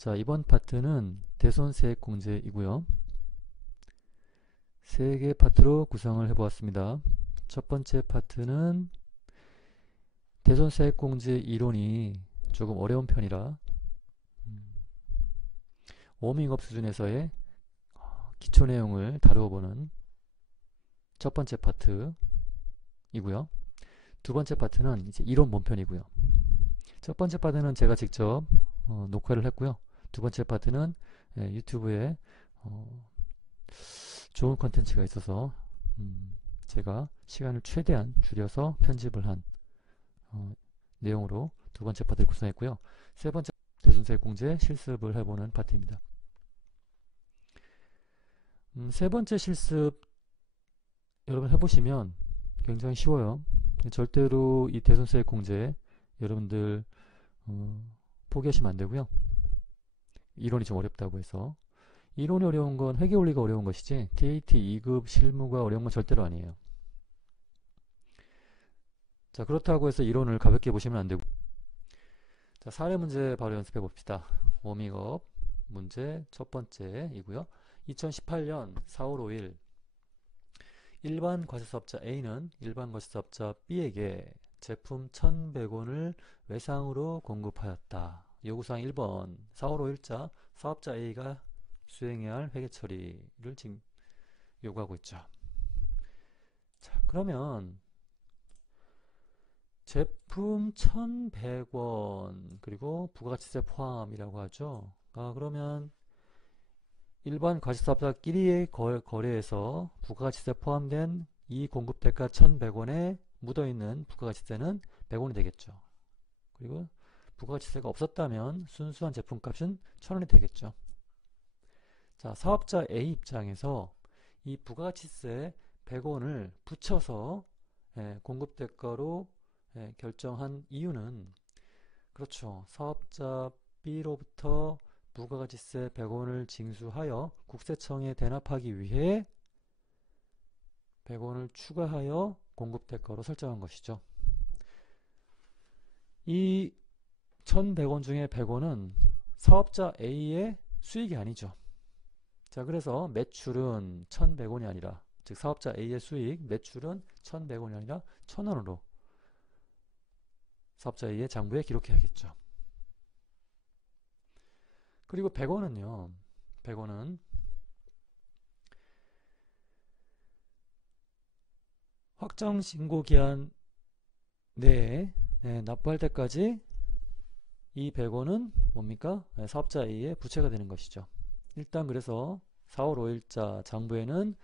자, 이번 파트는 대손세액공제이고요. 세 개 파트로 구성을 해보았습니다. 첫 번째 파트는 대손세액공제 이론이 조금 어려운 편이라 워밍업 수준에서의 기초 내용을 다루어보는 첫 번째 파트이고요. 두 번째 파트는 이제 이론 본편이고요. 첫 번째 파트는 제가 직접 녹화를 했고요. 두 번째 파트는 유튜브에 좋은 컨텐츠가 있어서 제가 시간을 최대한 줄여서 편집을 한 내용으로 두 번째 파트를 구성했고요. 세 번째 대손세액공제 실습을 해보는 파트입니다. 세 번째 실습 여러분 해보시면 굉장히 쉬워요. 절대로 이 대손세액공제 여러분들 포기하시면 안되고요. 이론이 좀 어렵다고 해서 이론이 어려운 건 회계원리가 어려운 것이지 TAT 2급 실무가 어려운 건 절대로 아니에요. 자, 그렇다고 해서 이론을 가볍게 보시면 안되고, 자, 사례 문제 바로 연습해 봅시다. 워밍업 문제 첫 번째이고요. 2018년 4월 5일 일반 과세사업자 A는 일반 과세사업자 B에게 제품 1,100원을 외상으로 공급하였다. 요구사항 1번 4월 5일자 사업자 A가 수행해야 할 회계 처리를 지금 요구하고 있죠. 자, 그러면 제품 1,100원 그리고 부가가치세 포함이라고 하죠. 그러면 일반 과세사업자끼리의 거래에서 부가가치세 포함된 이 공급대가 1,100원에 묻어있는 부가가치세는 100원이 되겠죠. 그리고 부가가치세가 없었다면 순수한 제품값은 1,000원이 되겠죠. 자, 사업자 A 입장에서 이 부가가치세 100원을 붙여서 공급대가로 결정한 이유는, 그렇죠, 사업자 B로부터 부가가치세 100원을 징수하여 국세청에 대납하기 위해 100원을 추가하여 공급대가로 설정한 것이죠. 이 1,100원 중에 100원은 사업자 A의 수익이 아니죠. 자, 그래서 매출은 1,100원이 아니라, 즉 사업자 A의 수익, 매출은 1,100원이 아니라 1,000원으로 사업자 A의 장부에 기록해야겠죠. 그리고 100원은요. 100원은 확정 신고 기한 내에 납부할 때까지 이 100원은 뭡니까? 사업자 A의 부채가 되는 것이죠. 일단 그래서 4월 5일자 장부에는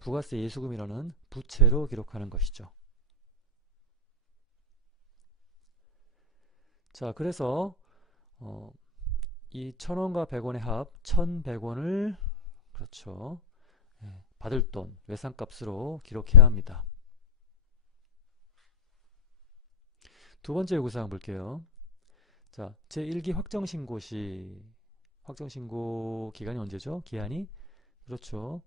부가세 예수금이라는 부채로 기록하는 것이죠. 자, 그래서 이 1,000원과 100원의 합 1,100원을, 그렇죠, 받을 돈, 외상값으로 기록해야 합니다. 두 번째 요구사항 볼게요. 자, 제1기 확정신고 시, 확정신고 기간이 언제죠? 기한이, 그렇죠,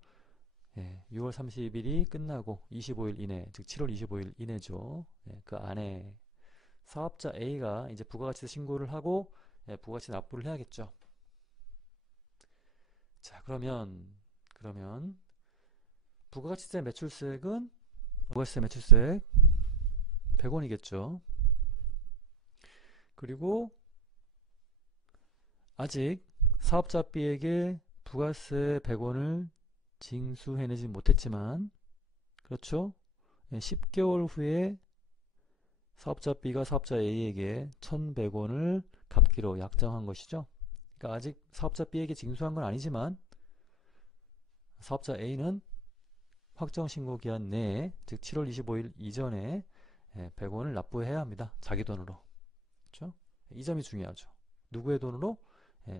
6월 30일이 끝나고 25일 이내, 즉 7월 25일 이내죠. 그 안에 사업자 A가 이제 부가가치세 신고를 하고 부가가치 납부를 해야겠죠. 자, 그러면 부가가치세 매출세액은 부가가치세 매출세액 100원이겠죠. 그리고 아직 사업자 B에게 부가세 100원을 징수해내지 못했지만, 그렇죠, 10개월 후에 사업자 B가 사업자 A에게 1,100원을 갚기로 약정한 것이죠. 그러니까 아직 사업자 B에게 징수한 건 아니지만 사업자 A는 확정신고기한 내에, 즉 7월 25일 이전에 100원을 납부해야 합니다. 자기 돈으로. 그렇죠? 이 점이 중요하죠. 누구의 돈으로?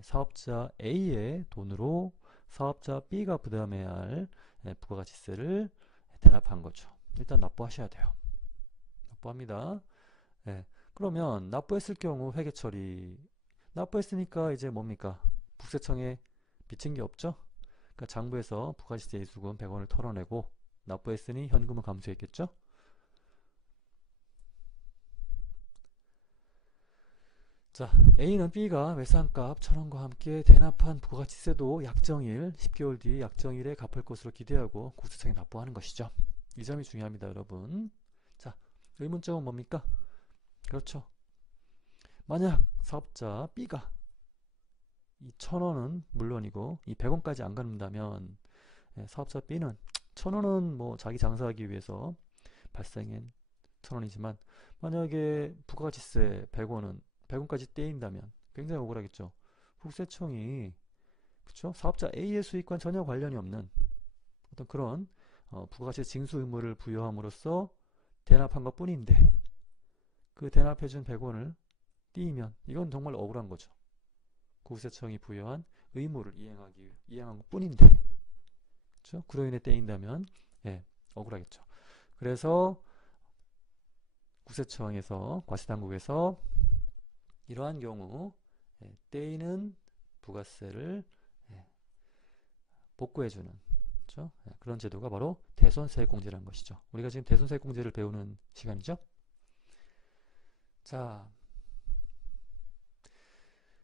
사업자 A의 돈으로 사업자 B가 부담해야 할 부가가치세를 대납한 거죠. 일단 납부하셔야 돼요. 납부합니다. 그러면 납부했을 경우 회계처리, 납부했으니까 이제 뭡니까? 국세청에 빚진 게 없죠? 그러니까 장부에서 부가가치세 예수금 100원을 털어내고 납부했으니 현금은 감수했겠죠? 자, A는 B가 외상값 1,000원과 함께 대납한 부가가치세도 약정일 10개월 뒤 약정일에 갚을 것으로 기대하고 국세청에 납부하는 것이죠. 이 점이 중요합니다, 여러분. 자, 의문점은 뭡니까? 그렇죠. 만약 사업자 B가 이 1,000원은 물론이고 이 100원까지 안 갚는다면 사업자 B는 1,000원은 뭐 자기 장사하기 위해서 발생한 1,000원이지만 만약에 부가가치세 100원은 100원까지 떼인다면 굉장히 억울하겠죠. 국세청이 그쵸? 사업자 A의 수익과 전혀 관련이 없는 어떤 그런 부가가치 징수 의무를 부여함으로써 대납한 것 뿐인데 그 대납해준 100원을 띄면 이건 정말 억울한 거죠. 국세청이 부여한 의무를 이행한 것 뿐인데 그쵸? 그로 인해 떼인다면 억울하겠죠. 그래서 국세청에서 과세당국에서 이러한 경우 떼이는 부가세를 복구해주는 그렇죠? 그런 제도가 바로 대손세액공제라는 것이죠. 우리가 지금 대손세액공제를 배우는 시간이죠. 자,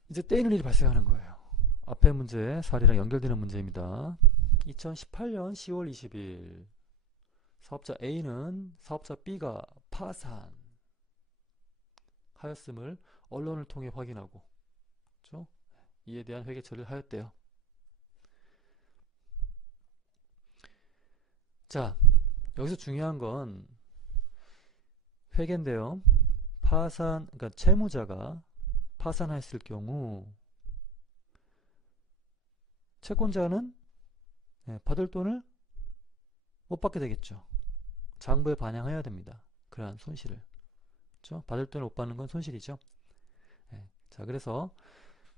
이제 떼이는 일이 발생하는 거예요. 앞에 문제 사례랑 연결되는 문제입니다. 2018년 10월 20일 사업자 A는 사업자 B가 파산하였음을 언론을 통해 확인하고 그렇죠? 이에 대한 회계 처리를 하였대요. 자, 여기서 중요한 건 회계인데요. 그러니까 채무자가 파산했을 경우 채권자는 받을 돈을 못 받게 되겠죠. 장부에 반영해야 됩니다. 그러한 손실을. 그렇죠? 받을 돈을 못 받는 건 손실이죠. 자, 그래서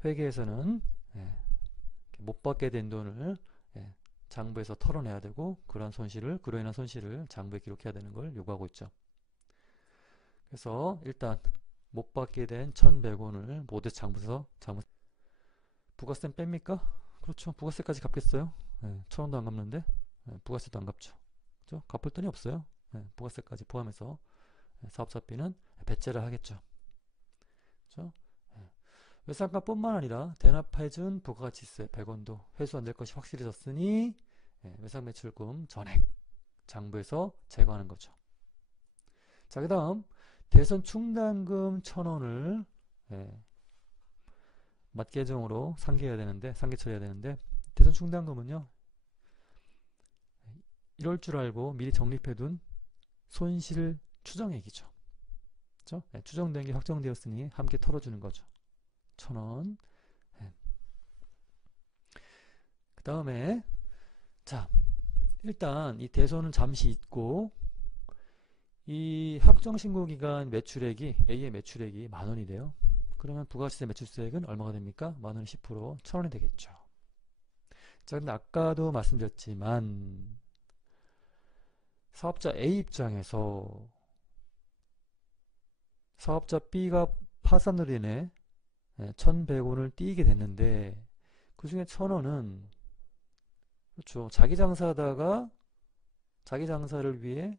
회계에서는 못 받게 된 돈을 장부에서 털어내야 되고 그러한 손실을 그로 인한 손실을 장부에 기록해야 되는 걸 요구하고 있죠. 그래서 일단 못 받게 된 1,100원을 모두 장부에서 부가세는 뺍니까? 그렇죠. 부가세까지 갚겠어요? 1,000원도 안 갚는데 부가세도 안 갚죠. 그렇죠? 갚을 돈이 없어요. 부가세까지 포함해서 사업자 B는 배째를 하겠죠. 그렇죠? 외상값뿐만 아니라 대납해준 부가가치세 100원도 회수 안 될 것이 확실해졌으니 외상매출금 전액 장부에서 제거하는 거죠. 자, 그 다음 대손충당금 1,000원을 맞계정으로 상계 처리해야 되는데 대손충당금은요 이럴 줄 알고 미리 적립해둔 손실 추정액이죠. 그렇죠? 추정된 게 확정되었으니 함께 털어주는 거죠. 1,000원. 그 다음에 자, 일단 이 대손은 잠시 잊고 이 확정신고기간 매출액이 A의 매출액이 10,000원이 돼요. 그러면 부가가치세 매출세액은 얼마가 됩니까? 10,000원에 10% 1,000원이 되겠죠. 자, 근데 아까도 말씀드렸지만 사업자 A 입장에서 사업자 B가 파산으로 인해 1,100원을 띄게 됐는데 그 중에 1,000원은 그렇죠. 자기 장사하다가 자기 장사를 위해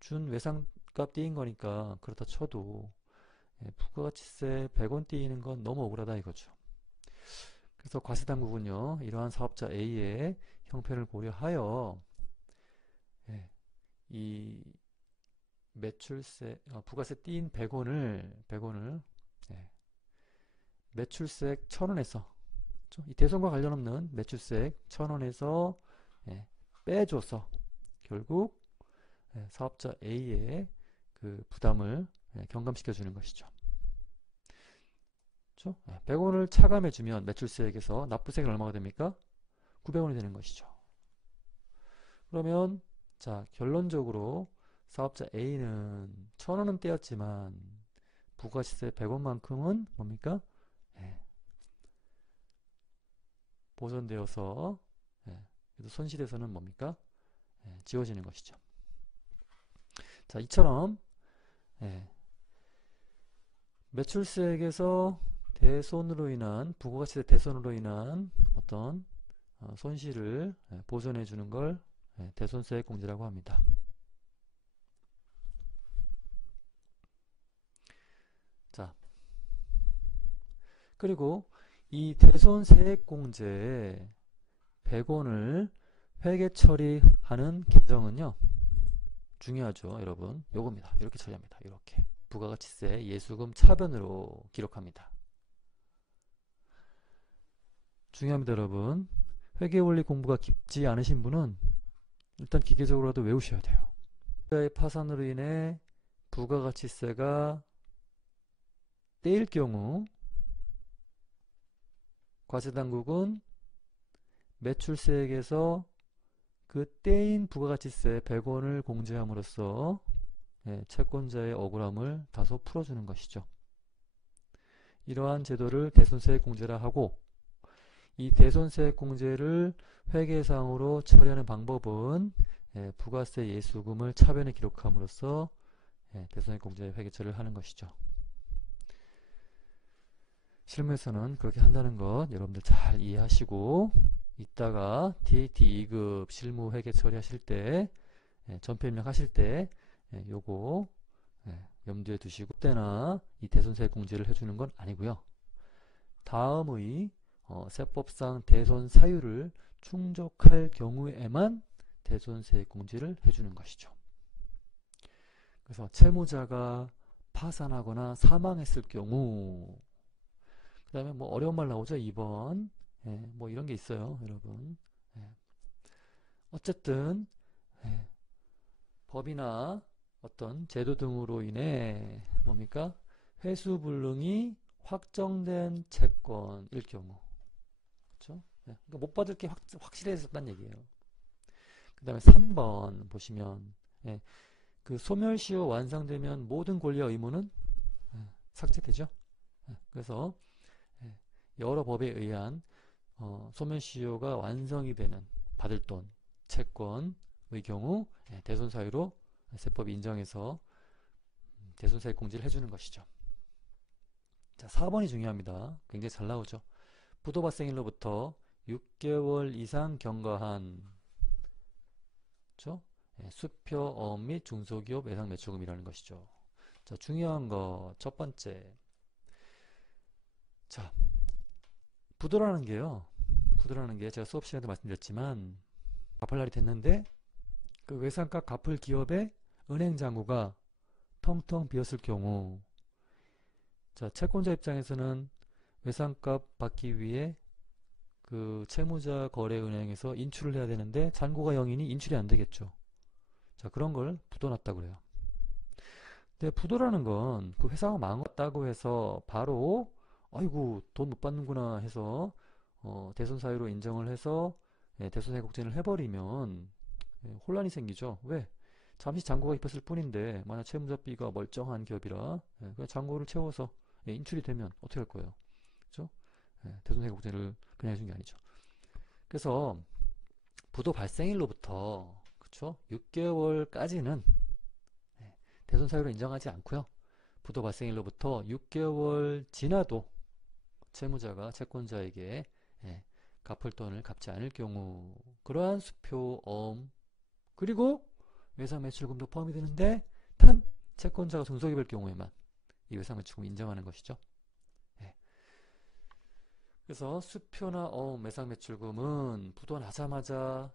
준 외상값 띄인 거니까 그렇다 쳐도 부가가치세 100원 띄이는 건 너무 억울하다 이거죠. 그래서 과세당국은요 이러한 사업자 A의 형편을 고려하여 이 매출세 부가세 띄인 100원을 매출세액 1,000원에서 이 대손과 관련 없는 매출세액 1,000원에서 빼줘서 결국 사업자 A의 그 부담을 경감시켜 주는 것이죠. 그렇죠? 100원을 차감해주면 매출세액에서 납부세액은 얼마가 됩니까? 900원이 되는 것이죠. 그러면 자 결론적으로 사업자 A는 1,000원은 떼었지만 부가시세 100원만큼은 뭡니까? 보존되어서 그래도 손실에서는 뭡니까? 지워지는 것이죠. 자, 이처럼 매출세액에서 대손으로 인한 부가가치세 대손으로 인한 어떤 손실을 보존해 주는 걸 대손세액 공제라고 합니다. 자, 그리고 이 대손세액공제에 100원을 회계 처리하는 계정은요, 중요하죠, 여러분. 요겁니다. 이렇게 처리합니다. 이렇게 부가가치세 예수금 차변으로 기록합니다. 중요합니다, 여러분. 회계원리 공부가 깊지 않으신 분은 일단 기계적으로라도 외우셔야 돼요. 부가의 파산으로 인해 부가가치세가 떼일 경우 과세당국은 매출세액에서 그 떼인 부가가치세 100원을 공제함으로써 채권자의 억울함을 다소 풀어주는 것이죠. 이러한 제도를 대손세액공제라 하고, 이 대손세액공제를 회계상으로 처리하는 방법은 부가세 예수금을 차변에 기록함으로써 대손세액공제 회계 처리를 하는 것이죠. 실무에서는 그렇게 한다는 것 여러분들 잘 이해하시고, 이따가 TAT 2급 실무 회계 처리하실 때, 전표 입력하실 때 요거 염두에 두시고, 그때나 이 대손세액 공제를 해주는 건 아니고요. 다음의 세법상 대손 사유를 충족할 경우에만 대손세액 공제를 해주는 것이죠. 그래서 채무자가 파산하거나 사망했을 경우, 그 다음에 뭐 어려운 말 나오죠. 2번 뭐 이런 게 있어요, 여러분. 어쨌든 법이나 어떤 제도 등으로 인해 뭡니까? 회수불능이 확정된 채권일 경우, 그렇죠? 그러니까 못 받을 게 확실해졌다는 얘기예요. 그 다음에 3번 보시면 그 소멸시효 완성되면 모든 권리와 의무는 삭제되죠. 그래서 여러 법에 의한 소멸시효가 완성이 되는 받을 돈, 채권의 경우 대손사유로 세법이 인정해서 대손사유 공제를 해주는 것이죠. 자, 4번이 중요합니다. 굉장히 잘 나오죠. 부도 발생일로부터 6개월 이상 경과한, 그렇죠? 수표, 어업 및 중소기업 외상 매출금이라는 것이죠. 자, 중요한 거 첫 번째. 자, 부도라는 게요. 부도라는 게 제가 수업 시간에 말씀드렸지만 갚을 날이 됐는데 그 외상값 갚을 기업의 은행 잔고가 텅텅 비었을 경우, 자, 채권자 입장에서는 외상값 받기 위해 그 채무자 거래은행에서 인출을 해야 되는데 잔고가 0이니 인출이 안 되겠죠. 자, 그런 걸 부도났다고 그래요. 근데 부도라는 건 그 회사가 망했다고 해서 바로 아이고 돈 못 받는구나 해서 대손사유로 인정을 해서 대손사유 공제를 해버리면 혼란이 생기죠. 왜? 잠시 잔고가 입혔을 뿐인데 만약 채무자 B가 멀쩡한 기업이라 그냥 잔고를 채워서 인출이 되면 어떻게 할 거예요? 그렇죠? 대손사유 공제를 그냥 해준 게 아니죠. 그래서 부도 발생일로부터, 그렇죠? 6개월까지는 대손사유로 인정하지 않고요. 부도 발생일로부터 6개월 지나도 채무자가 채권자에게 갚을 돈을 갚지 않을 경우, 그러한 수표, 어음, 그리고 외상매출금도 포함이 되는데 단 채권자가 중소기업일 경우에만 이 외상매출금 인정하는 것이죠. 그래서 수표나 어음, 외상매출금은 부도 나자마자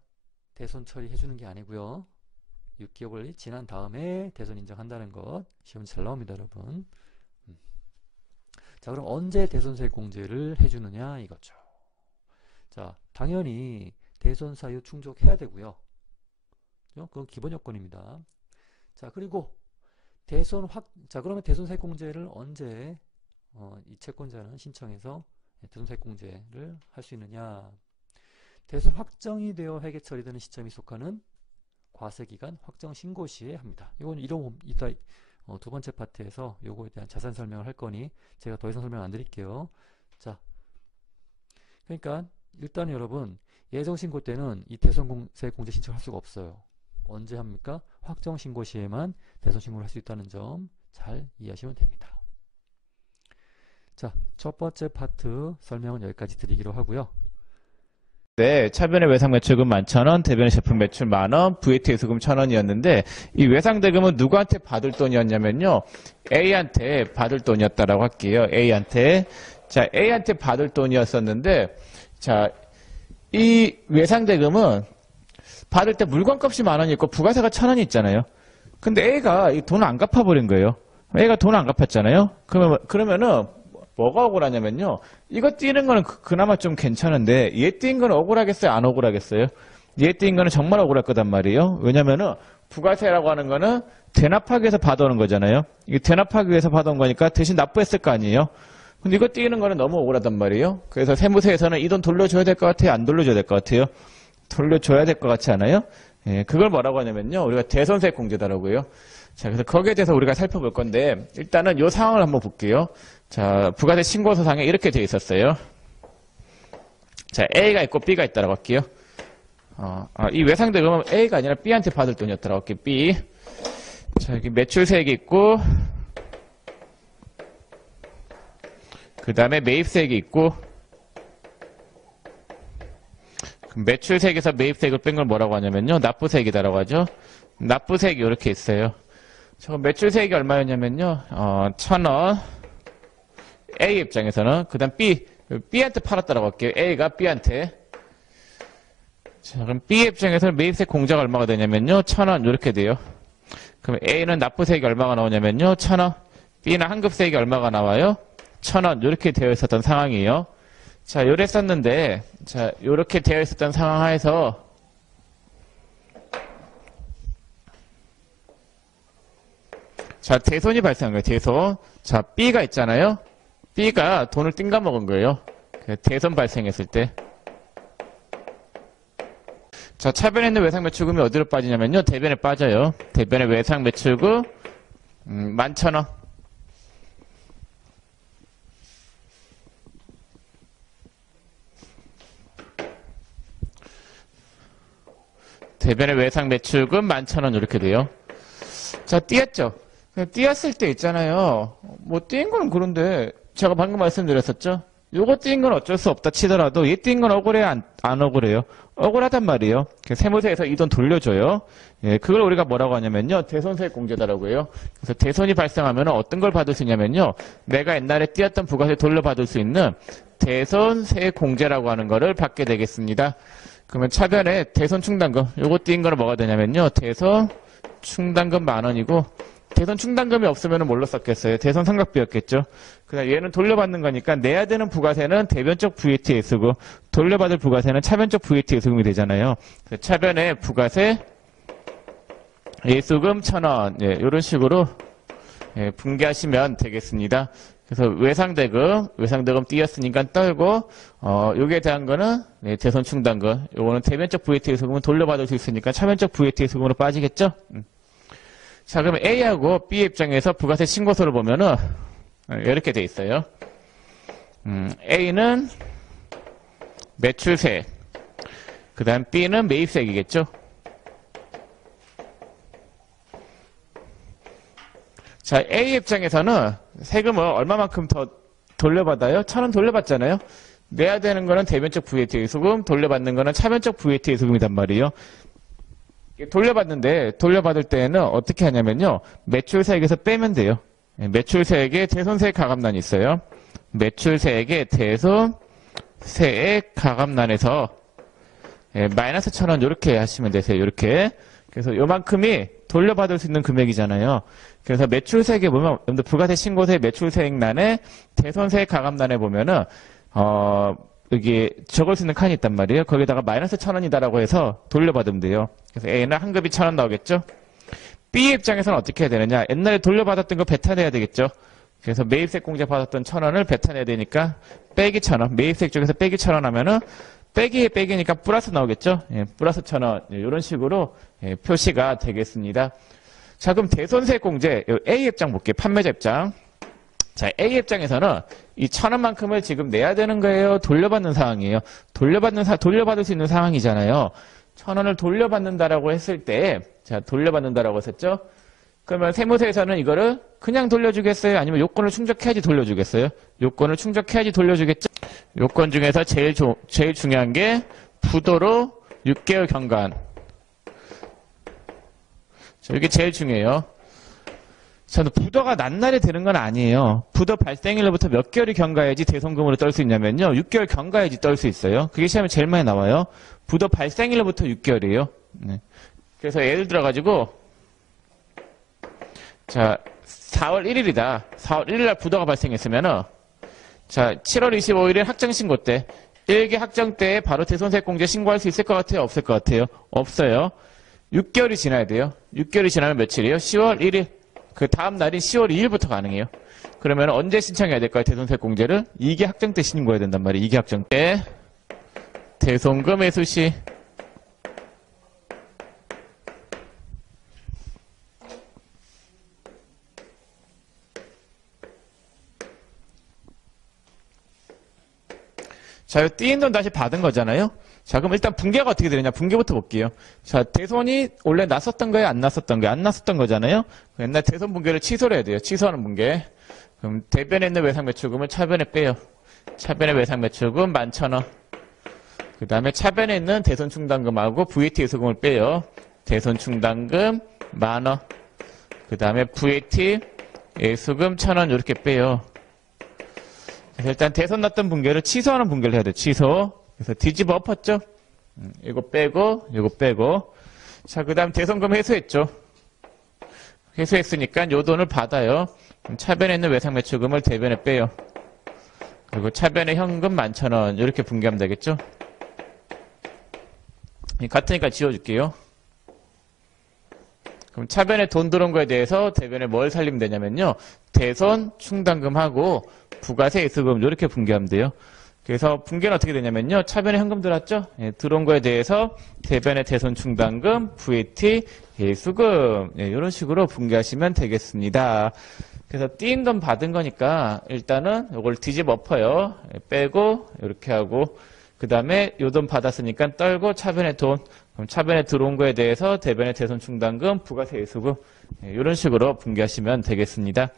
대손 처리해주는 게 아니고요. 6개월이 지난 다음에 대손 인정한다는 것 시험 잘 나옵니다, 여러분. 자, 그럼 언제 대손세액 공제를 해주느냐 이거죠. 자, 당연히 대손 사유 충족해야 되고요. 그건 기본 요건입니다. 자, 그리고 자, 그러면 대손세액 공제를 언제 이 채권자는 신청해서 대손세액 공제를 할 수 있느냐? 대손 확정이 되어 회계 처리되는 시점이 속하는 과세기간 확정 신고 시에 합니다. 이건 이따 두 번째 파트에서 요거에 대한 자세한 설명을 할 거니 제가 더 이상 설명 안 드릴게요. 자, 그러니까 일단 여러분 예정 신고 때는 이 대손세액 공제 신청할 수가 없어요. 언제 합니까? 확정 신고 시에만 대손 신고를 할 수 있다는 점 잘 이해하시면 됩니다. 자, 첫 번째 파트 설명은 여기까지 드리기로 하고요. 네, 차변의 외상매출금 11,000원, 대변의 제품 매출 10,000원, VAT 예수금 1,000원이었는데 이 외상대금은 누구한테 받을 돈이었냐면요, A한테 받을 돈이었다라고 할게요. A한테. 자, A한테 받을 돈이었었는데, 자, 이 외상대금은 받을 때 물건값이 10,000원이 있고 부가세가 1,000원이 있잖아요. 근데 A가 이 돈을 안 갚아버린 거예요. A가 돈을 안 갚았잖아요. 그러면은 뭐가 억울하냐면요. 이거 띄는 거는 그나마 좀 괜찮은데 얘 띄는 거는 억울하겠어요? 안 억울하겠어요? 얘 띄는 거는 정말 억울할 거단 말이에요. 왜냐면은 부가세라고 하는 거는 대납하기 위해서 받아오는 거잖아요. 이게 대납하기 위해서 받아온 거니까 대신 납부했을 거 아니에요. 근데 이거 띄는 거는 너무 억울하단 말이에요. 그래서 세무서에서는 이 돈 돌려줘야 될 것 같아요? 안 돌려줘야 될 것 같아요? 돌려줘야 될 것 같지 않아요? 예, 그걸 뭐라고 하냐면요. 우리가 대손세액 공제다라고 해요. 자, 그래서 거기에 대해서 우리가 살펴볼 건데, 일단은 이 상황을 한번 볼게요. 자, 부가세 신고서상에 이렇게 되어 있었어요. 자, A가 있고 B가 있다라고 할게요. 이 외상대금은 A가 아니라 B한테 받을 돈이었다라고 할게요. B. 자, 여기 매출세액이 있고, 그 다음에 매입세액이 있고, 매출세액에서 매입세액을 뺀 걸 뭐라고 하냐면요. 납부세액이다라고 하죠. 납부세액이 이렇게 있어요. 저 매출세액이 얼마였냐면요. 1,000원. A 입장에서는. 그 다음 B한테 팔았다라고 할게요. A가 B한테. 자, 그럼 B 입장에서는 매입세액 공제가 얼마가 되냐면요. 1,000원. 이렇게 돼요. 그럼 A는 납부세액이 얼마가 나오냐면요. 1,000원. B는 환급세액이 얼마가 나와요? 1,000원. 이렇게 되어 있었던 상황이에요. 자, 요랬었는데, 자, 요렇게 되어 있었던 상황 하에서, 자, 대손이 발생한 거예요, 대손. 자, B가 있잖아요. B가 돈을 띵가 먹은 거예요. 대손 발생했을 때. 자, 차변에 있는 외상매출금이 어디로 빠지냐면요. 대변에 빠져요. 대변에 외상매출금, 11,000원. 대변의 외상 매출금 11,000원 이렇게 돼요. 자, 띄었죠? 띄었을 때 있잖아요. 뭐 띄인 거는 그런데 제가 방금 말씀드렸었죠? 요거 띄인 건 어쩔 수 없다 치더라도 얘 띄인 건 억울해요? 안 억울해요? 억울하단 말이에요. 세무서에서 이 돈 돌려줘요. 예, 그걸 우리가 뭐라고 하냐면요. 대손세액 공제다라고 해요. 그래서 대손이 발생하면 어떤 걸 받을 수 있냐면요. 내가 옛날에 띄었던 부가세 돌려받을 수 있는 대손세액 공제라고 하는 거를 받게 되겠습니다. 그러면 차변에 대손 충당금, 요거 띄인 거는 뭐가 되냐면요. 대손 충당금 10,000원이고, 대손 충당금이 없으면 뭘로 썼겠어요? 대손 상각비였겠죠? 그다음 얘는 돌려받는 거니까 내야 되는 부가세는 대변적 VAT 예수금, 돌려받을 부가세는 차변적 VAT 예수금이 되잖아요. 차변에 부가세 예수금 1,000원, 예, 이런 식으로 예, 분개하시면 되겠습니다. 그래서 외상대금 띄었으니까 떨고, 요게 대한 거는, 네, 대손 충당금. 요거는 대변적 VAT 예수금은 돌려받을 수 있으니까 차변적 VAT 예수금으로 빠지겠죠? 자, 그러면 A하고 B 입장에서 부가세 신고서를 보면은, 이렇게 돼 있어요. A는 매출세액. 그 다음 B는 매입세액이겠죠? 자, A 입장에서는 세금을 얼마만큼 더 돌려받아요? 1,000원 돌려받잖아요? 내야 되는 거는 대변적 VAT 예수금, 돌려받는 거는 차변적 VAT 예수금이단 말이에요. 돌려받을 때에는 어떻게 하냐면요. 매출세액에서 빼면 돼요. 매출세액에 대손세액 가감난이 있어요. 매출세액에 대손세액 가감난에서 마이너스 1,000원 이렇게 하시면 되세요. 이렇게. 그래서 요만큼이 돌려받을 수 있는 금액이잖아요. 그래서 매출세액에 보면 여러분들 부가세 신고세 매출세액란에 대손세액 가감란에 보면은 여기 적을 수 있는 칸이 있단 말이에요. 거기다가 마이너스 1,000원이다라고 해서 돌려받으면 돼요. 그래서 A는 환급이 1,000원 나오겠죠. B 입장에서는 어떻게 해야 되느냐? 옛날에 돌려받았던 거 뱉어내야 되겠죠. 그래서 매입세액 공제 받았던 1,000원을 뱉어내야 되니까 빼기 1,000원. 매입세액 쪽에서 빼기 1,000원 하면은 빼기니까 플러스 나오겠죠. 예, 플러스 1,000원. 예, 이런 식으로 예, 표시가 되겠습니다. 자, 그럼 대손세액 공제 A 입장 볼게요. 판매자 입장. 자, A 입장에서는 이 1,000원만큼을 지금 내야 되는 거예요. 돌려받는 상황이에요. 돌려받을 수 있는 상황이잖아요. 1,000원을 돌려받는다라고 했을 때, 자, 돌려받는다라고 했었죠? 그러면 세무서에서는 이거를 그냥 돌려주겠어요? 아니면 요건을 충족해야지 돌려주겠어요? 요건을 충족해야지 돌려주겠죠? 요건 중에서 제일 중요한 게 부도로 6개월 경관. 자, 이게 제일 중요해요. 자, 부도가 난날에 되는 건 아니에요. 부도 발생일로부터 몇 개월이 경과해야지 대손금으로 떨 수 있냐면요. 6개월 경과해야지 떨 수 있어요. 그게 시험에 제일 많이 나와요. 부도 발생일로부터 6개월이에요. 네. 그래서 예를 들어가지고, 자, 4월 1일이다. 4월 1일 날 부도가 발생했으면은, 자, 7월 25일에 확정신고 때, 1기 확정 때에 바로 대손세액 공제 신고할 수 있을 것 같아요? 없을 것 같아요? 없어요. 6개월이 지나야 돼요. 6개월이 지나면 며칠이에요? 10월 1일. 그 다음 날인 10월 2일부터 가능해요. 그러면 언제 신청해야 될까요? 대손세액 공제를? 2기 확정 때 신고해야 된단 말이에요. 2기 확정 때. 대손금 회수시. 자, 띄인 돈 다시 받은 거잖아요? 자, 그럼 일단 분계가 어떻게 되느냐? 분계부터 볼게요. 자, 대손이 원래 났었던 거예요? 안 났었던 거예요? 안 났었던 거잖아요? 옛날 대손 분계를 취소를 해야 돼요. 취소하는 분계. 그럼 대변에 있는 외상매출금을 차변에 빼요. 차변에 외상매출금 11,000원. 그 다음에 차변에 있는 대손충당금하고 VAT 예수금을 빼요. 대손충당금 10,000원. 그 다음에 VAT 예수금 1,000원 이렇게 빼요. 그래서 일단 대손 났던 분계를 취소하는 분계를 해야 돼요. 취소. 그래서 뒤집어 엎었죠? 이거 빼고, 이거 빼고. 자, 그 다음 대손금 회수했죠? 회수했으니까 요 돈을 받아요. 그럼 차변에 있는 외상매출금을 대변에 빼요. 그리고 차변에 현금 11,000원. 이렇게 분계하면 되겠죠? 같으니까 지워줄게요. 그럼 차변에 돈 들어온 거에 대해서 대변에 뭘 살리면 되냐면요. 대손, 충당금하고 부가세, 예수금 이렇게 분계하면 돼요. 그래서 분계는 어떻게 되냐면요. 차변에 현금 들어왔죠? 예, 들어온 거에 대해서 대변에 대손, 충당금, VAT, 예수금 이런 식으로 분계하시면 되겠습니다. 그래서 띄인 돈 받은 거니까 일단은 이걸 뒤집어 엎어요. 예, 빼고 이렇게 하고 그 다음에 요 돈 받았으니까 떨고 차변에 돈 그럼 차변에 들어온 거에 대해서 대변에 대손, 충당금, 부가세, 예수금 이런 식으로 분계하시면 되겠습니다.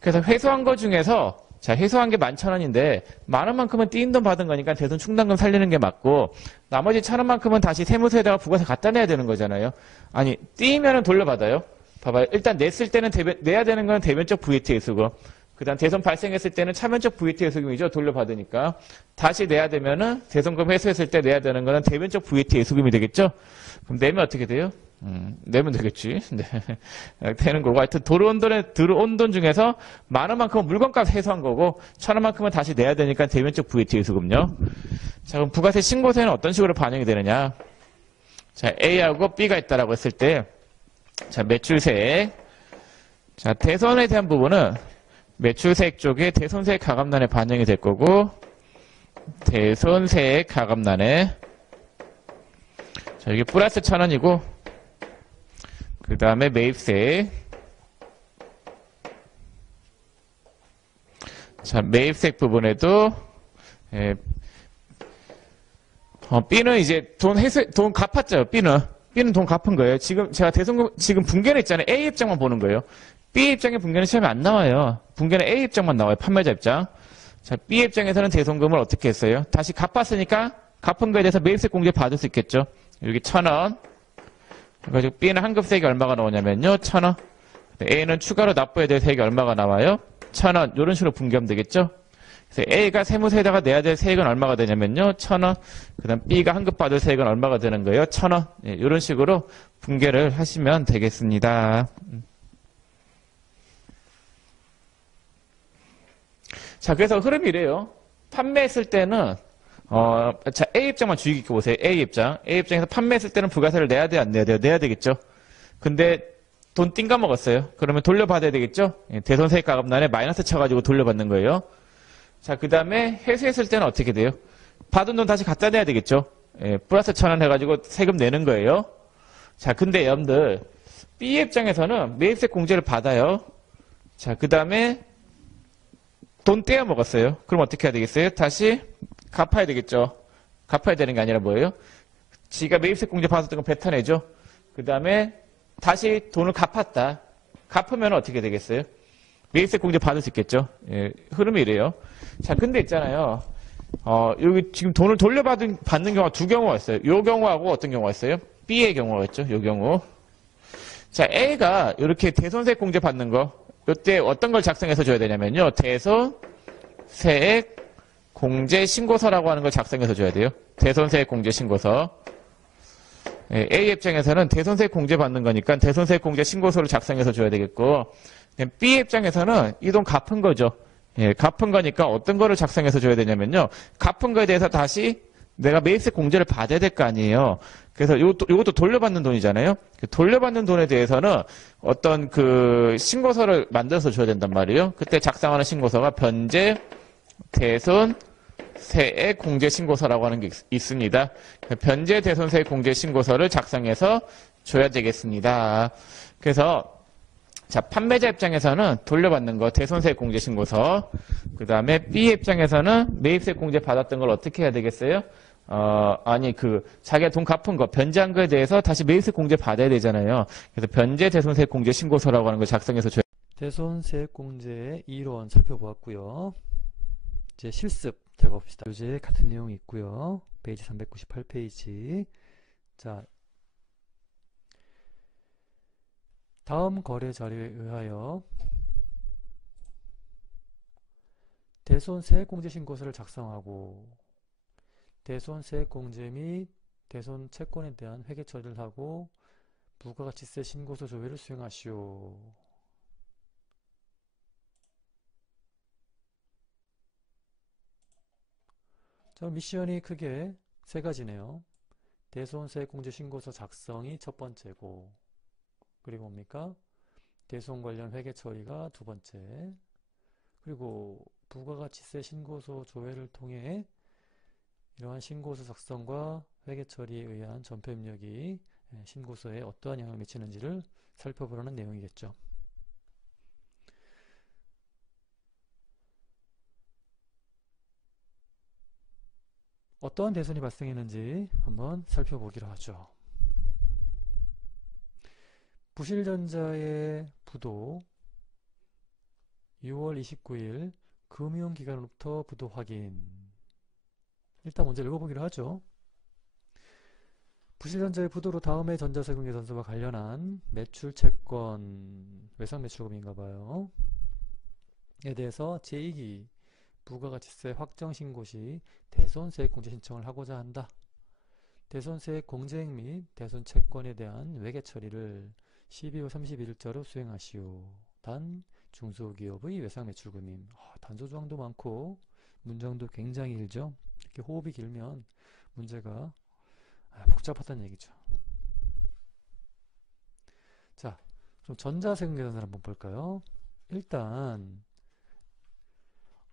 그래서 회수한 거 중에서 자, 회수한 게 11,000원인데 많은 만큼은 띄인 돈 받은 거니까 대손 충당금 살리는 게 맞고 나머지 1,000원만큼은 다시 세무서에다가 부가세 갖다 내야 되는 거잖아요. 아니, 띄이면은 돌려받아요. 봐봐요. 일단 냈을 때는 내야 되는 건 대변적 VAT 예수금. 그 다음 대손 발생했을 때는 차변적 VAT 예수금이죠. 돌려받으니까. 다시 내야 되면은 대손금 회수했을 때 내야 되는 거는 대변적 VAT 예수금이 되겠죠. 그럼 내면 어떻게 돼요? 내면 되겠지. 네. 되는 거고. 하여튼 들어온 돈 중에서 많은 만큼은 물건값 회수한 거고 1,000원만큼은 다시 내야 되니까 대변적 VAT 예수금요. 자, 그럼 부가세 신고세는 어떤 식으로 반영이 되느냐? 자, A하고 B가 있다라고 했을 때 자, 매출세액. 자, 대손에 대한 부분은 매출세액 쪽에 대손세액 가감란에 반영이 될 거고 대손세액 가감란에 자, 이게 플러스 1,000원이고 그 다음에 매입세액 자, 매입세액 부분에도 B는 이제 돈 갚았죠. B는 돈 갚은 거예요. 지금 제가 지금 분계는 있잖아요. A 입장만 보는 거예요. B 입장의 분계는 시험에 안 나와요. 분계는 A 입장만 나와요. 판매자 입장. 자, B 입장에서는 대손금을 어떻게 했어요? 다시 갚았으니까 갚은 거에 대해서 매입세 공제 받을 수 있겠죠. 여기 1,000원. 그래가지고 B는 환급세액이 얼마가 나오냐면요. 1,000원. A는 추가로 납부해야 될 세액이 얼마가 나와요? 1,000원. 이런 식으로 분계하면 되겠죠. 그래서 A가 세무서에다가 내야 될 세액은 얼마가 되냐면요. 1,000원. 그 다음 B가 환급받을 세액은 얼마가 되는 거예요? 1,000원. 예, 이런 식으로 분계를 하시면 되겠습니다. 자, 그래서 흐름이 이래요. 판매했을 때는, 자, A 입장만 주의 깊게 보세요. A 입장. A 입장에서 판매했을 때는 부가세를 내야 돼, 안 내야 돼요? 내야 되겠죠? 근데 돈 띵가 먹었어요. 그러면 돌려받아야 되겠죠? 예, 대손세액 가감란에 마이너스 쳐가지고 돌려받는 거예요. 자, 그 다음에 회수했을 때는 어떻게 돼요? 받은 돈 다시 갖다 내야 되겠죠? 예, 플러스 1,000원 해가지고 세금 내는 거예요. 자, 근데 여러분들, B 입장에서는 매입세 공제를 받아요. 자, 그 다음에 돈 떼어 먹었어요. 그럼 어떻게 해야 되겠어요? 다시 갚아야 되겠죠. 갚아야 되는 게 아니라 뭐예요? 지가 매입세 공제 받았던 거 뱉어내죠. 그 다음에 다시 돈을 갚았다. 갚으면 어떻게 되겠어요? 매입세 공제 받을 수 있겠죠. 예, 흐름이 이래요. 자, 근데 있잖아요. 여기 지금 돈을 돌려받는 경우가 두 경우가 있어요. 요 경우하고 어떤 경우가 있어요? B의 경우가 있죠. 요 경우. 자, A가 이렇게 대손세액 공제 받는 거, 이때 어떤 걸 작성해서 줘야 되냐면요. 대손세액 공제 신고서라고 하는 걸 작성해서 줘야 돼요. 대손세액 공제 신고서. 예, A 입장에서는 대손세액 공제 받는 거니까 대손세액 공제 신고서를 작성해서 줘야 되겠고, B 입장에서는 이 돈 갚은 거죠. 예, 갚은 거니까 어떤 거를 작성해서 줘야 되냐면요. 갚은 거에 대해서 다시 내가 매입세 공제를 받아야 될 거 아니에요. 그래서 이것도 돌려받는 돈이잖아요. 돌려받는 돈에 대해서는 어떤 그 신고서를 만들어서 줘야 된단 말이에요. 그때 작성하는 신고서가 변제 대손 세액 공제 신고서라고 하는 게 있습니다. 변제 대손세액 공제 신고서를 작성해서 줘야 되겠습니다. 그래서 자, 판매자 입장에서는 돌려받는 거 대손세액 공제 신고서. 그 다음에 B 입장에서는 매입세 공제 받았던 걸 어떻게 해야 되겠어요? 자기가 돈 갚은 거, 변제한 거에 대해서 다시 매입세 공제 받아야 되잖아요. 그래서 변제 대손세액 공제 신고서라고 하는 걸 작성해서 줘야. 대손세액 공제의 이론 살펴보았고요. 이제 실습 들어봅시다. 교재 같은 내용이 있고요. 페이지 398페이지. 자, 다음 거래 자료에 의하여 대손세액공제 신고서를 작성하고 대손세액공제 및 대손채권에 대한 회계 처리를 하고 부가가치세 신고서 조회를 수행하시오. 자, 미션이 크게 세 가지네요. 대손세액공제 신고서 작성이 첫 번째고, 그리고 뭡니까? 대손 관련 회계 처리가 두 번째, 그리고 부가가치세 신고서 조회를 통해 이러한 신고서 작성과 회계 처리에 의한 전표 입력이 신고서에 어떠한 영향을 미치는지를 살펴보려는 내용이겠죠. 어떠한 대손이 발생했는지 한번 살펴보기로 하죠. 부실전자의 부도 6월 29일 금융기관으로부터 부도 확인. 일단 먼저 읽어보기로 하죠. 부실전자의 부도로 다음의 전자세금 계산서와 관련한 매출채권 외상매출금인가봐요. 에 대해서 제2기 부가가치세 확정신고 시 대손세액공제 신청을 하고자 한다. 대손세액 공제액 및 대손채권에 대한 외계처리를 12월 31일자로 수행하시오. 단 중소기업의 외상매출금임. 단서조항도 많고 문장도 굉장히 길죠. 이렇게 호흡이 길면 문제가 복잡하다는 얘기죠. 자, 그럼 전자세금 계산서를 한번 볼까요? 일단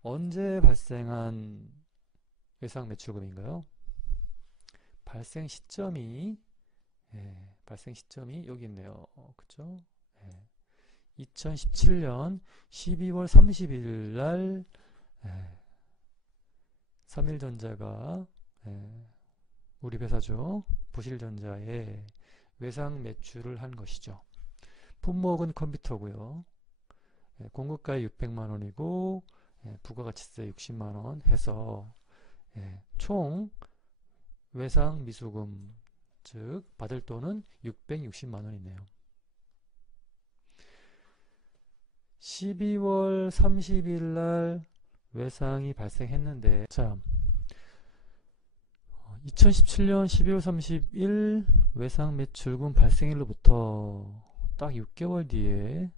언제 발생한 외상매출금인가요? 발생 시점이 여기 있네요. 그쵸? 2017년 12월 30일 날 삼일전자가 우리 회사죠. 부실전자에 외상 매출을 한 것이죠. 품목은 컴퓨터고요. 공급가액 600만원이고 부가가치세 60만원 해서 총 외상 미수금, 즉 받을 돈은 660만원이네요. 12월 30일 날 외상이 발생했는데, 자, 2017년 12월 30일 외상 매출금 발생일로부터 딱 6개월 뒤에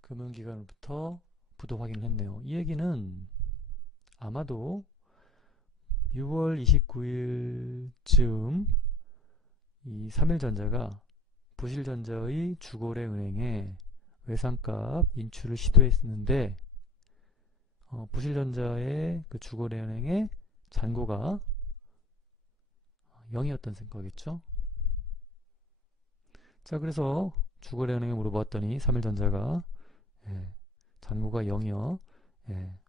금융기관으로부터 부도 확인을 했네요. 이 얘기는 아마도 6월 29일쯤 이 삼일전자가 부실전자의 주거래 은행에 외상값 인출을 시도했는데 부실전자의 그 주거래 은행의 잔고가 0이었던 거겠죠. 자, 그래서 주거래 은행에 물어봤더니 삼일전자가 잔고가 0이요.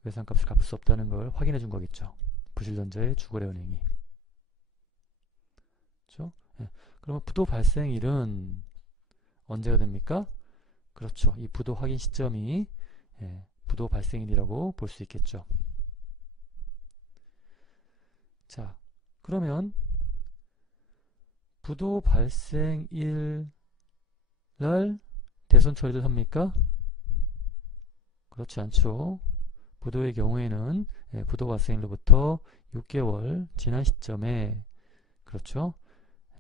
외상값을 갚을 수 없다는 걸 확인해 준 거겠죠. 부실전자의 주거래 은행이. 그렇죠? 그러면 부도 발생일은 언제가 됩니까? 그렇죠. 이 부도 확인 시점이 부도 발생일이라고 볼 수 있겠죠. 자, 그러면 부도 발생일 날 대손 처리를 합니까? 그렇지 않죠. 부도의 경우에는 부도 발생일로부터 6개월 지난 시점에 그렇죠.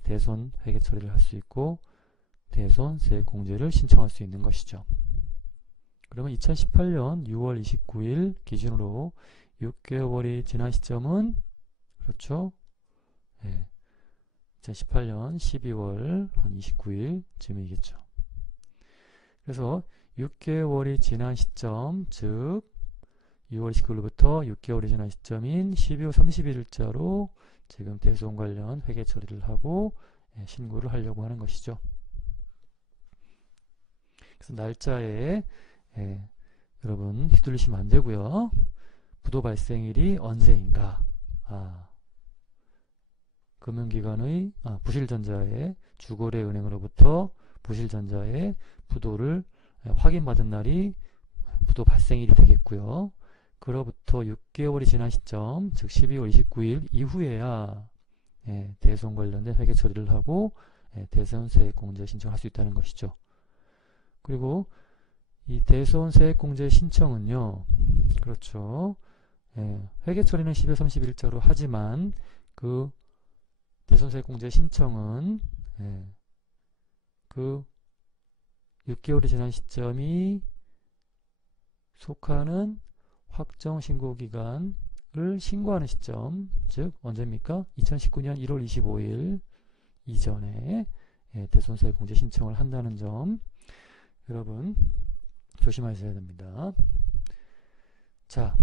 대손 회계 처리를 할 수 있고 대손 세액공제를 신청할 수 있는 것이죠. 그러면 2018년 6월 29일 기준으로 6개월이 지난 시점은 그렇죠. 2018년 12월 한 29일쯤이겠죠. 그래서 6개월이 지난 시점, 즉 6월 29일부터 6개월이 지난 시점인 12월 31일자로 지금 대손 관련 회계 처리를 하고 신고를 하려고 하는 것이죠. 그래서 날짜에 여러분 휘둘리시면 안 되고요. 부도 발생일이 언제인가? 금융기관의 부실전자의 주거래 은행으로부터 부실전자의 부도를 확인받은 날이 부도 발생일이 되겠고요. 그로부터 6개월이 지난 시점, 즉 12월 29일 이후에야 대손 관련된 회계 처리를 하고 대손 세액공제 신청할 수 있다는 것이죠. 그리고 이 대손 세액공제 신청은요, 그렇죠. 회계 처리는 12월 30일자로 하지만 그 대손 세액공제 신청은 그 6개월이 지난 시점이 속하는 확정 신고 기간을 신고하는 시점, 즉 언제입니까? 2019년 1월 25일 이전에 대손 세액공제 신청을 한다는 점 여러분 조심하셔야 됩니다. 자,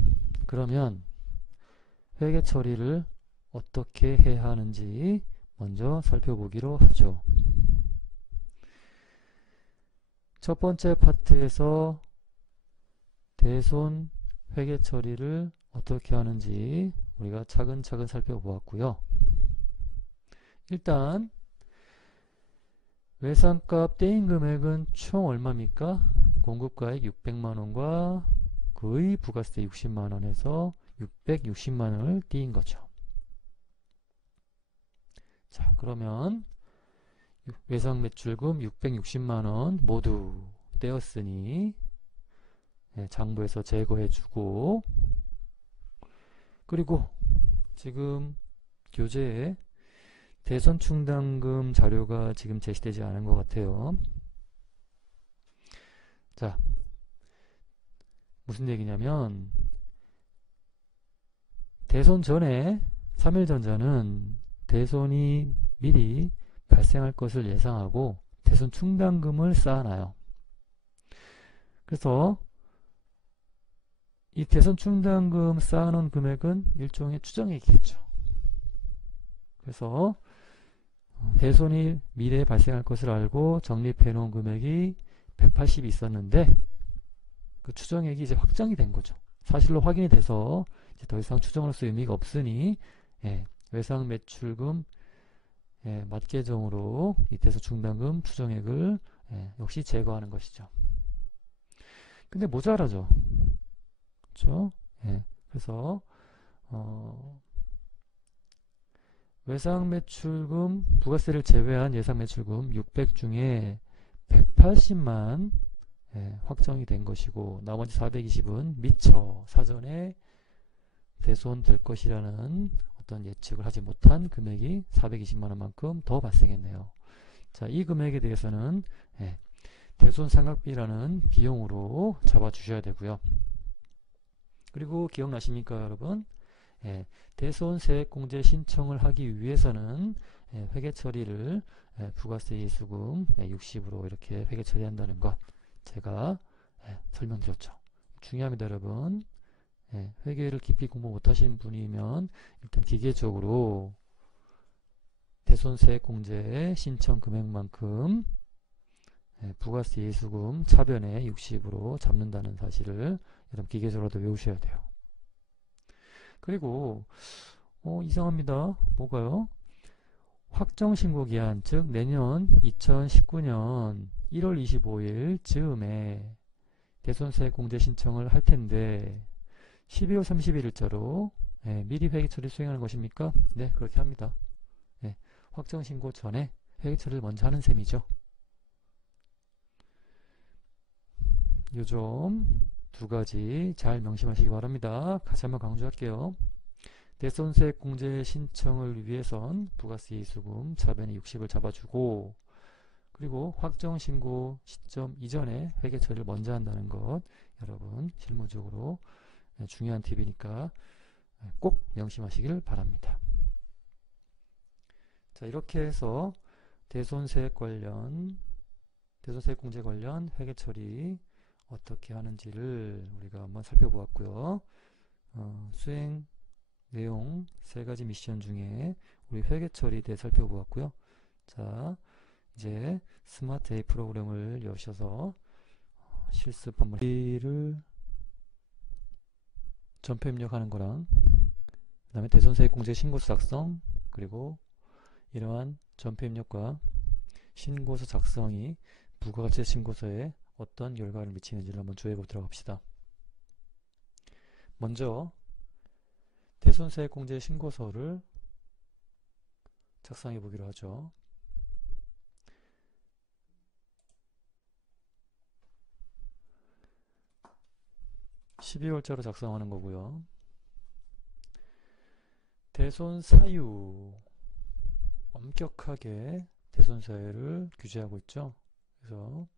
그러면 회계 처리를 어떻게 해야 하는지 먼저 살펴보기로 하죠. 첫 번째 파트에서 대손 회계 처리를 어떻게 하는지 우리가 차근차근 살펴보았고요. 일단 외상값 떼인 금액은 총 얼마입니까? 공급가액 600만원과 그의 부가세 60만원에서 660만원을 떼인 거죠. 자, 그러면 외상매출금 660만원 모두 떼었으니 장부에서 제거해주고, 그리고 지금 교재에 대손 충당금 자료가 지금 제시되지 않은 것 같아요. 자, 무슨 얘기냐면 대손 전에 3일 전자는 대손이 미리 발생할 것을 예상하고 대손 충당금을 쌓아놔요. 그래서 이 대손 충당금 쌓아놓은 금액은 일종의 추정액이겠죠. 그래서 대손이 미래에 발생할 것을 알고 적립해 놓은 금액이 180이 있었는데 그 추정액이 이제 확정이 된 거죠. 사실로 확인이 돼서 이제 더 이상 추정으로서 의미가 없으니 외상 매출금 맞계정으로 이 대손 충당금 추정액을 역시 제거하는 것이죠. 근데 모자라죠. 그렇죠? 그래서 외상매출금 부가세를 제외한 예상매출금 600 중에 180만 확정이 된 것이고 나머지 420은 미처 사전에 대손될 것이라는 어떤 예측을 하지 못한 금액이 420만원만큼 더 발생했네요. 자, 이 금액에 대해서는 대손 상각비라는 비용으로 잡아주셔야 되고요. 그리고 기억나십니까 여러분? 대손 세액공제 신청을 하기 위해서는 회계 처리를 부가세 예수금 60으로 이렇게 회계 처리한다는 것 제가 설명드렸죠. 중요합니다 여러분. 회계를 깊이 공부 못하신 분이면 일단 기계적으로 대손 세액공제 신청 금액만큼 부가세 예수금 차변에 60으로 잡는다는 사실을 여러분 기계적으로도 외우셔야 돼요. 그리고 이상합니다. 뭐가요? 확정신고기한 즉 내년 2019년 1월 25일 즈음에 대손세액공제 신청을 할 텐데 12월 31일자로 미리 회계처리 수행하는 것입니까? 네, 그렇게 합니다. 확정신고 전에 회계처리를 먼저 하는 셈이죠. 요 점 두 가지 잘 명심하시기 바랍니다. 다시 한번 강조할게요. 대손세액 공제 신청을 위해선 부가세 수금 차변이 60을 잡아주고, 그리고 확정신고 시점 이전에 회계 처리를 먼저 한다는 것, 여러분 실무적으로 중요한 팁이니까 꼭 명심하시길 바랍니다. 자, 이렇게 해서 대손세액 공제 관련 회계 처리 어떻게 하는지를 우리가 한번 살펴보았고요. 수행 내용 3가지 미션 중에 우리 회계 처리에 대해 살펴보았고요. 자, 이제 스마트 A 프로그램을 여셔서 실습 한번 를 전표 입력하는 거랑, 그 다음에 대손세액 공제 신고서 작성, 그리고 이러한 전표 입력과 신고서 작성이 부가가치 신고서에 어떤 결과를 미치는지를 한번 조회해 보도록 합시다. 먼저 대손세액 공제 신고서를 작성해 보기로 하죠. (12월자로) 작성하는 거고요. 대손 사유, 엄격하게 대손 사유를 규제하고 있죠. 그래서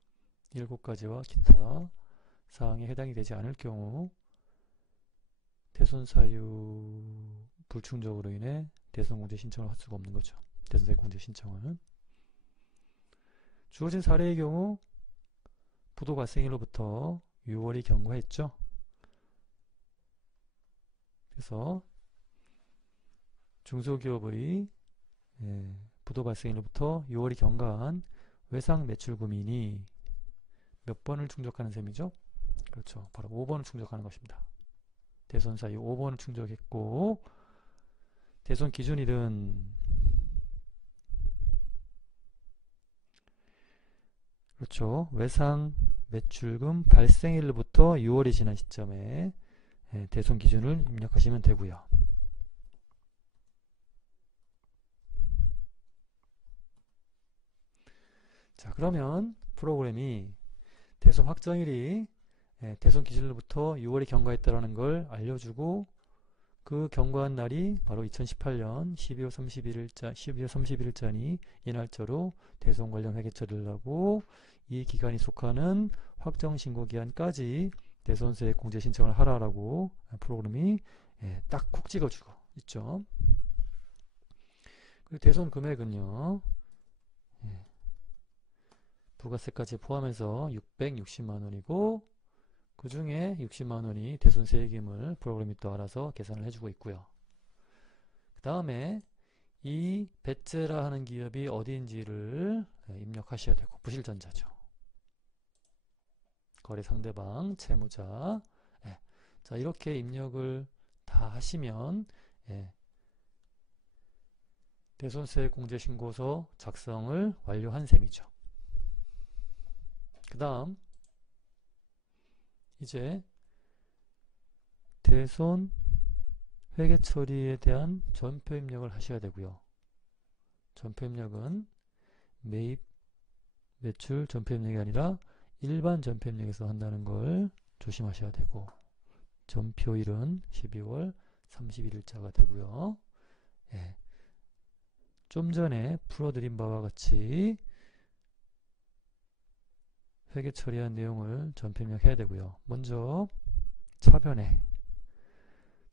7가지와 기타 사항에 해당이 되지 않을 경우 대손 사유 불충족으로 인해 대손 공제 신청을 할 수가 없는 거죠. 대손세액 공제 신청은 주어진 사례의 경우 부도 발생일로부터 6월이 경과했죠. 그래서 중소기업의 부도 발생일로부터 6월이 경과한 외상 매출금이니 몇 번을 충족하는 셈이죠? 그렇죠. 바로 5번을 충족하는 것입니다. 대손 사유 5번을 충족했고, 대손 기준일은 그렇죠. 외상 매출금 발생일로부터 6월이 지난 시점에 대손 기준을 입력하시면 되고요. 자, 그러면 프로그램이 대손 확정일이 대손 기준일로부터 6월이 경과했다라는 걸 알려주고, 그 경과한 날이 바로 2018년 12월 31일자니 이 날짜로 대손 관련 회계 처리를 하고, 이 기간이 속하는 확정신고 기한까지 대손세액 공제 신청을 하라라고 프로그램이 딱 콕 찍어주고 있죠. 그리고 대손 금액은요, 부가세까지 포함해서 660만원이고, 그 중에 60만원이 대손세액임을 프로그램이 또 알아서 계산을 해주고 있고요. 그 다음에 이 배째라 하는 기업이 어디인지를 입력하셔야 되고, 부실전자죠. 거래 상대방, 채무자. 자, 이렇게 입력을 다 하시면 대손세액 공제 신고서 작성을 완료한 셈이죠. 그 다음 이제 대손 회계 처리에 대한 전표 입력을 하셔야 되고요. 전표 입력은 매입 매출 전표 입력이 아니라 일반 전표 입력에서 한다는 걸 조심하셔야 되고, 전표일은 12월 31일자가 되고요. 좀 전에 풀어드린 바와 같이 회계 처리한 내용을 전표 입력해야 되고요. 먼저 차변에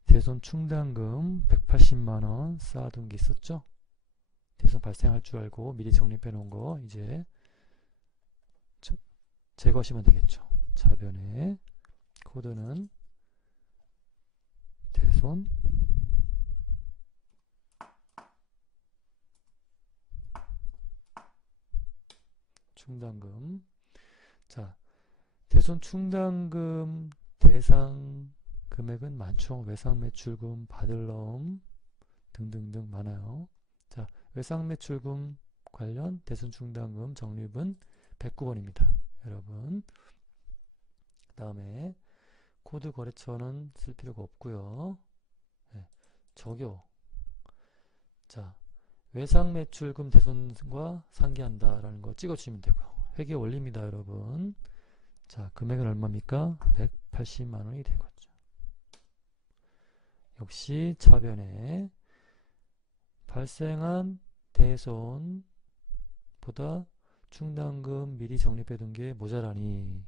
대손 충당금 180만원 쌓아둔 게 있었죠. 대손 발생할 줄 알고 미리 적립해 놓은 거 이제 제거하시면 되겠죠. 차변에 코드는 대손 충당금. 자, 대손 충당금 대상 금액은 많죠. 외상매출금, 받을럼 등등등 많아요. 자, 외상매출금 관련 대손 충당금 적립은 109번입니다. 여러분. 그 다음에 코드 거래처는 쓸 필요가 없고요. 적요. 자, 외상매출금 대손과 상기한다라는 거 찍어주시면 되고요. 회계 원리입니다, 여러분. 자, 금액은 얼마입니까? 180만 원이 되겠죠. 역시 차변에 발생한 대손보다 충당금 미리 적립해둔 게 모자라니,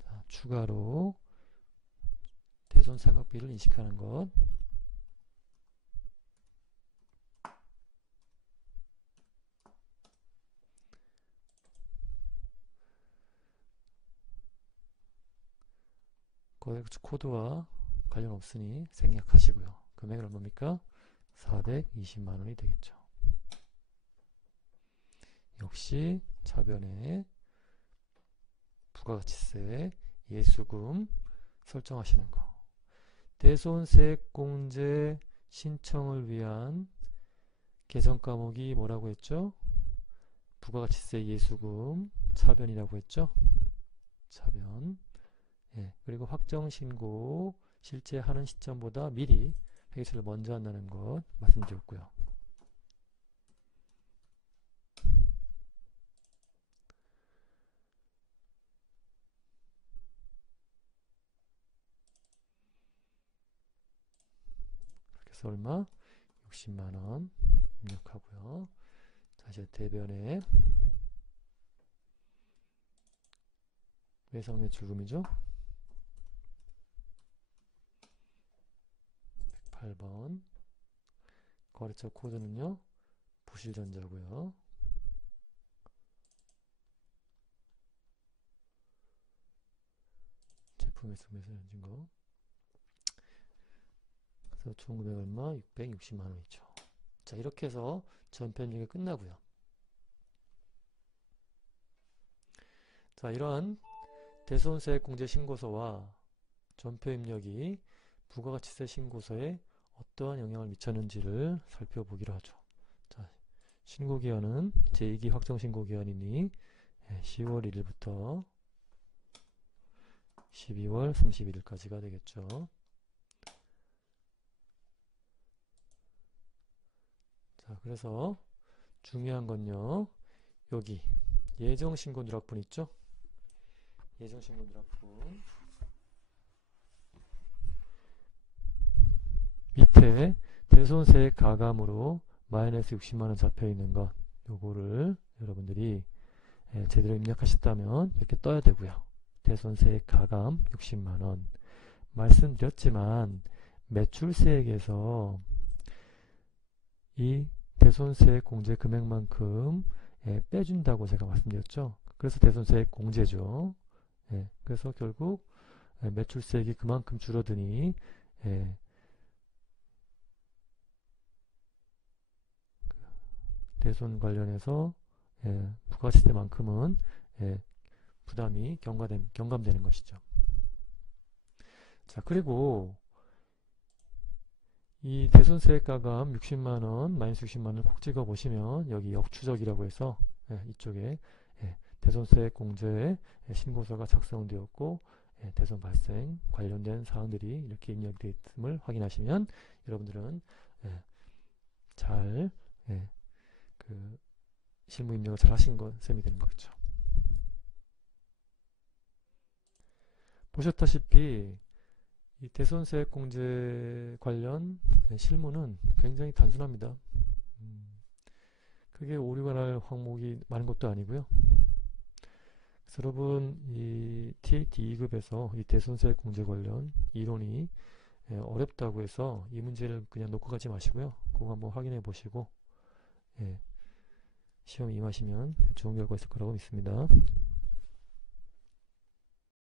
자, 추가로 대손 생각비를 인식하는 것. 코드와 관련 없으니 생략하시고요. 금액은 얼마입니까? 420만 원이 되겠죠. 역시 차변에 부가가치세 예수금 설정하시는 거. 대손세액공제 신청을 위한 개정 과목이 뭐라고 했죠? 부가가치세 예수금 차변이라고 했죠? 차변. 예, 그리고 확정신고 실제 하는 시점보다 미리 회계처리를 먼저 한다는 것 말씀드렸고요. 그렇게 해서 얼마? 60만원 입력하고요. 다시 대변에 외상매출금이죠. 108번 거래처 코드는요 부실전자고요. 제품에서 매수해진 거. 그래서 총 금액 얼마? 660만 원이죠. 자, 이렇게 해서 전편적이 끝나고요. 자, 이러한 대손세액공제 신고서와 전표 입력이 부가가치세 신고서에 어떠한 영향을 미쳤는지를 살펴보기로 하죠. 자, 신고기한은 제2기 확정신고기한이니 10월 1일부터 12월 31일까지가 되겠죠. 자, 그래서 중요한 건요, 여기 예정신고 누락분 있죠? 예정신고 누락분 밑에 대손세액 가감으로 마이너스 60만원 잡혀있는 것, 요거를 여러분들이 제대로 입력하셨다면 이렇게 떠야 되고요. 대손세액 가감 60만원. 말씀드렸지만 매출세액에서 이 대손세액 공제 금액만큼 빼준다고 제가 말씀드렸죠. 그래서 대손세액 공제죠. 그래서 결국 매출세액이 그만큼 줄어드니 대손 관련해서 부가가치세만큼은 부담이 경감되는 것이죠. 자, 그리고 이 대손세액 가감 60만원, 마이너스 60만원을 콕 찍어 보시면 여기 역추적이라고 해서 이쪽에 대손세액 공제 신고서가 작성되었고 대손 발생 관련된 사항들이 이렇게 입력되어 있음을 확인하시면 여러분들은 잘 그 실무 입력을 잘 하신 셈이 되는 거죠. 보셨다시피 이 대손세액 공제 관련 실무는 굉장히 단순합니다. 크게 오류가 날 항목이 많은 것도 아니고요. 그래서 여러분 이 TAT 2급에서 이 대손세액 공제 관련 이론이 어렵다고 해서 이 문제를 그냥 놓고 가지 마시고요. 그거 한번 확인해 보시고 시험에 임하시면 좋은 결과 있을 거라고 믿습니다.